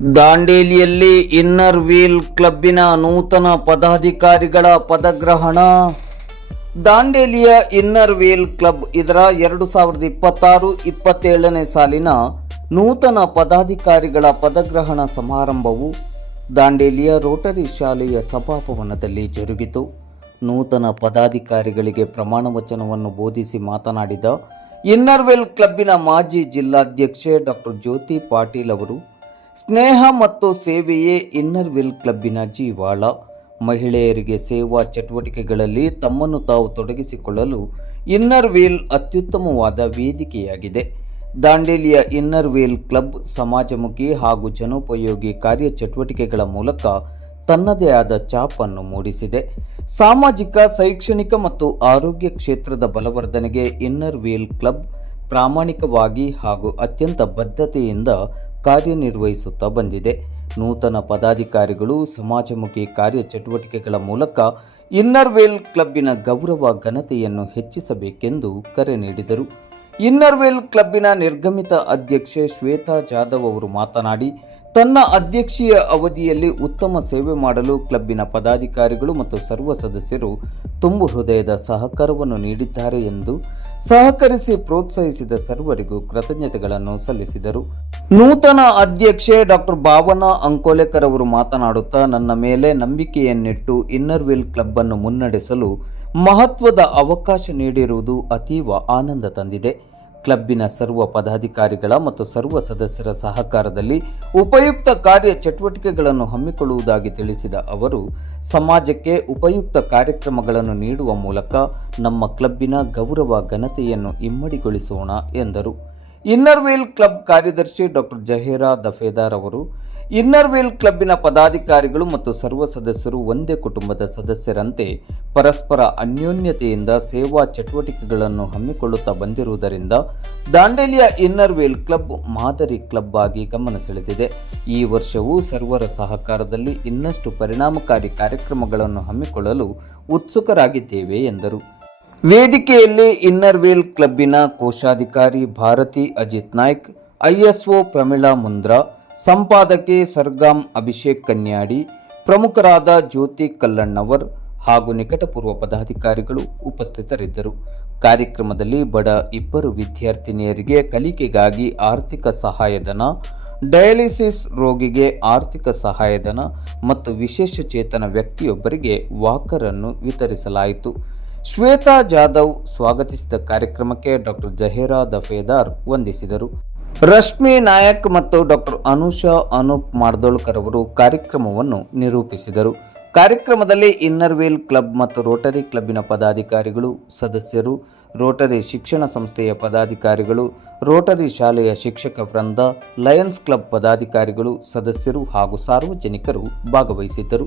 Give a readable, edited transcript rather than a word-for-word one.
ದಾಂಡೇಲಿಯಲ್ಲಿ inner wheel ಕ್ಲಬ್ಬಿನ ನೂತನ ಪದಾಧಿಕಾರಿಗಳ ಪದಗ್ರಹಣ. ದಾಂಡೇಲಿಯ ಇನ್ನರ್ ವೀಲ್ ಕ್ಲಬ್ ಇದರ 2026-27ನೇ ಸಾಲಿನ ನೂತನ ಪದಾಧಿಕಾರಿಗಳ ಪದಗ್ರಹಣ ಸಮಾರಂಭವು ದಾಂಡೇಲಿಯ ರೋಟರಿ ಶಾಲೆಯ ಸಭಾಭವನದಲ್ಲಿ ಜರುಗಿತು. ನೂತನ ಪದಾಧಿಕಾರಿಗಳಿಗೆ ಪ್ರಮಾಣ ವಚನವನ್ನು ಬೋಧಿಸಿ ಮಾತನಾಡಿದ ಇನ್ನರ್ ವೀಲ್ ಕ್ಲಬ್ಬಿನ ಮಾಜಿ ಜಿಲ್ಲಾಧ್ಯಕ್ಷೆ ಡಾಕ್ಟರ್ ಜ್ಯೋತಿ ಪಾಟೀಲ್ ಅವರು, ಸ್ನೇಹ ಮತ್ತು ಸೇವೆಯೇ ಇನ್ನರ್ ವೀಲ್ ಕ್ಲಬ್ಬಿನ ಜೀವಾಳ. ಮಹಿಳೆಯರಿಗೆ ಸೇವಾ ಚಟುವಟಿಕೆಗಳಲ್ಲಿ ತಮ್ಮನ್ನು ತಾವು ತೊಡಗಿಸಿಕೊಳ್ಳಲು ಇನ್ನರ್ ವೀಲ್ ಅತ್ಯುತ್ತಮವಾದ ವೇದಿಕೆಯಾಗಿದೆ. ದಾಂಡೇಲಿಯ ಇನ್ನರ್ ವೀಲ್ ಕ್ಲಬ್ ಸಮಾಜಮುಖಿ ಹಾಗೂ ಜನೋಪಯೋಗಿ ಕಾರ್ಯಚಟುವಟಿಕೆಗಳ ಮೂಲಕ ತನ್ನದೇ ಆದ ಛಾಪನ್ನು ಮೂಡಿಸಿದೆ. ಸಾಮಾಜಿಕ, ಶೈಕ್ಷಣಿಕ ಮತ್ತು ಆರೋಗ್ಯ ಕ್ಷೇತ್ರದ ಬಲವರ್ಧನೆಗೆ ಇನ್ನರ್ ವೀಲ್ ಕ್ಲಬ್ ಪ್ರಾಮಾಣಿಕವಾಗಿ ಹಾಗೂ ಅತ್ಯಂತ ಬದ್ಧತೆಯಿಂದ ಕಾರ್ಯನಿರ್ವಹಿಸುತ್ತಾ ಬಂದಿದೆ. ನೂತನ ಪದಾಧಿಕಾರಿಗಳು ಸಮಾಜಮುಖಿ ಕಾರ್ಯಚಟುವಟಿಕೆಗಳ ಮೂಲಕ ಇನ್ನರ್ ವೀಲ್ ಕ್ಲಬ್ಬಿನ ಗೌರವ ಘನತೆಯನ್ನು ಹೆಚ್ಚಿಸಬೇಕೆಂದು ಕರೆ ನೀಡಿದರು. ಇನ್ನರ್ ವೀಲ್ ಕ್ಲಬ್ಬಿನ ನಿರ್ಗಮಿತ ಅಧ್ಯಕ್ಷೆ ಶ್ವೇತಾ ಜಾಧವ್ ಅವರು ಮಾತನಾಡಿ, ತನ್ನ ಅಧ್ಯಕ್ಷೀಯ ಅವಧಿಯಲ್ಲಿ ಉತ್ತಮ ಸೇವೆ ಮಾಡಲು ಕ್ಲಬ್ಬಿನ ಪದಾಧಿಕಾರಿಗಳು ಮತ್ತು ಸರ್ವ ಸದಸ್ಯರು ತುಂಬು ಹೃದಯದ ಸಹಕಾರವನ್ನು ನೀಡಿದ್ದಾರೆ ಎಂದು ಸಹಕರಿಸಿ ಪ್ರೋತ್ಸಾಹಿಸಿದ ಸರ್ವರಿಗೂ ಕೃತಜ್ಞತೆಗಳನ್ನು ಸಲ್ಲಿಸಿದರು. ನೂತನ ಅಧ್ಯಕ್ಷೆ ಡಾಕ್ಟರ್ ಭಾವನಾ ಅಂಕೋಲೆಕರ್ ಅವರು ಮಾತನಾಡುತ್ತಾ, ನನ್ನ ಮೇಲೆ ನಂಬಿಕೆಯನ್ನಿಟ್ಟು ಇನ್ನರ್ ವೀಲ್ ಕ್ಲಬ್ ಅನ್ನು ಮುನ್ನಡೆಸಲು ಮಹತ್ವದ ಅವಕಾಶ ನೀಡಿರುವುದು ಅತೀವ ಆನಂದ ತಂದಿದೆ. ಕ್ಲಬ್ಬಿನ ಸರ್ವ ಪದಾಧಿಕಾರಿಗಳ ಮತ್ತು ಸರ್ವ ಸದಸ್ಯರ ಸಹಕಾರದಲ್ಲಿ ಉಪಯುಕ್ತ ಕಾರ್ಯ ಚಟುವಟಿಕೆಗಳನ್ನು ಹಮ್ಮಿಕೊಳ್ಳುವುದಾಗಿ ತಿಳಿಸಿದ ಅವರು, ಸಮಾಜಕ್ಕೆ ಉಪಯುಕ್ತ ಕಾರ್ಯಕ್ರಮಗಳನ್ನು ನೀಡುವ ಮೂಲಕ ನಮ್ಮ ಕ್ಲಬ್ಬಿನ ಗೌರವ ಘನತೆಯನ್ನು ಇಮ್ಮಡಿಗೊಳಿಸೋಣ ಎಂದರು. ಇನ್ನರ್ ವೀಲ್ ಕ್ಲಬ್ ಕಾರ್ಯದರ್ಶಿ ಡಾಕ್ಟರ್ ಜಹೀರಾ ದಫೇದಾರ್ ಅವರು, ಇನ್ನರ್ ವೀಲ್ ಕ್ಲಬ್ಬಿನ ಪದಾಧಿಕಾರಿಗಳು ಮತ್ತು ಸರ್ವ ಸದಸ್ಯರು ಒಂದೇ ಕುಟುಂಬದ ಸದಸ್ಯರಂತೆ ಪರಸ್ಪರ ಅನ್ಯೋನ್ಯತೆಯಿಂದ ಸೇವಾ ಚಟುವಟಿಕೆಗಳನ್ನು ಹಮ್ಮಿಕೊಳ್ಳುತ್ತಾ ಬಂದಿರುವುದರಿಂದ ದಾಂಡೇಲಿಯ ಇನ್ನರ್ ವೀಲ್ ಕ್ಲಬ್ ಮಾದರಿ ಕ್ಲಬ್ ಆಗಿ ಗಮನ ಸೆಳೆದಿದೆ. ಈ ವರ್ಷವೂ ಸರ್ವರ ಸಹಕಾರದಲ್ಲಿ ಇನ್ನಷ್ಟು ಪರಿಣಾಮಕಾರಿ ಕಾರ್ಯಕ್ರಮಗಳನ್ನು ಹಮ್ಮಿಕೊಳ್ಳಲು ಉತ್ಸುಕರಾಗಿದ್ದೇವೆ ಎಂದರು. ವೇದಿಕೆಯಲ್ಲಿ ಇನ್ನರ್ ವೀಲ್ ಕ್ಲಬ್ಬಿನ ಕೋಶಾಧಿಕಾರಿ ಭಾರತಿ ಅಜಿತ್ ನಾಯ್ಕ್, ISO ಪ್ರಮೀಳಾ ಮುಂದ್ರಾ, ಸಂಪಾದಕಿ ಸರ್ಗಾಮ್ ಅಭಿಷೇಕ್ ಕನ್ಯಾಡಿ, ಪ್ರಮುಖರಾದ ಜ್ಯೋತಿ ಕಲ್ಲಣ್ಣವರ್ ಹಾಗೂ ನಿಕಟಪೂರ್ವ ಪದಾಧಿಕಾರಿಗಳು ಉಪಸ್ಥಿತರಿದ್ದರು. ಕಾರ್ಯಕ್ರಮದಲ್ಲಿ ಬಡ 2 ವಿದ್ಯಾರ್ಥಿನಿಯರಿಗೆ ಕಲಿಕೆಗಾಗಿ ಆರ್ಥಿಕ ಸಹಾಯಧನ, ಡಯಾಲಿಸಿಸ್ ರೋಗಿಗೆ ಆರ್ಥಿಕ ಸಹಾಯಧನ ಮತ್ತು ವಿಶೇಷ ಚೇತನ ವ್ಯಕ್ತಿಯೊಬ್ಬರಿಗೆ ವಾಕರ್ ಅನ್ನು ವಿತರಿಸಲಾಯಿತು. ಶ್ವೇತಾ ಜಾಧವ್ ಸ್ವಾಗತಿಸಿದ ಕಾರ್ಯಕ್ರಮಕ್ಕೆ ಡಾಕ್ಟರ್ ಜಹೀರಾ ದಫೇದಾರ್ ವಂದಿಸಿದರು. ರಶ್ಮಿ ನಾಯಕ್ ಮತ್ತು ಡಾಕ್ಟರ್ ಅನುಷಾ ಅನೂಪ್ ಮಾರ್ದೋಳ್ಕರ್ ಅವರು ಕಾರ್ಯಕ್ರಮವನ್ನು ನಿರೂಪಿಸಿದರು. ಕಾರ್ಯಕ್ರಮದಲ್ಲಿ ಇನ್ನರ್ ವೀಲ್ ಕ್ಲಬ್ ಮತ್ತು ರೋಟರಿ ಕ್ಲಬ್ಬಿನ ಪದಾಧಿಕಾರಿಗಳು, ಸದಸ್ಯರು, ರೋಟರಿ ಶಿಕ್ಷಣ ಸಂಸ್ಥೆಯ ಪದಾಧಿಕಾರಿಗಳು, ರೋಟರಿ ಶಾಲೆಯ ಶಿಕ್ಷಕ ವೃಂದ, ಲಯನ್ಸ್ ಕ್ಲಬ್ ಪದಾಧಿಕಾರಿಗಳು, ಸದಸ್ಯರು ಹಾಗೂ ಸಾರ್ವಜನಿಕರು ಭಾಗವಹಿಸಿದ್ದರು.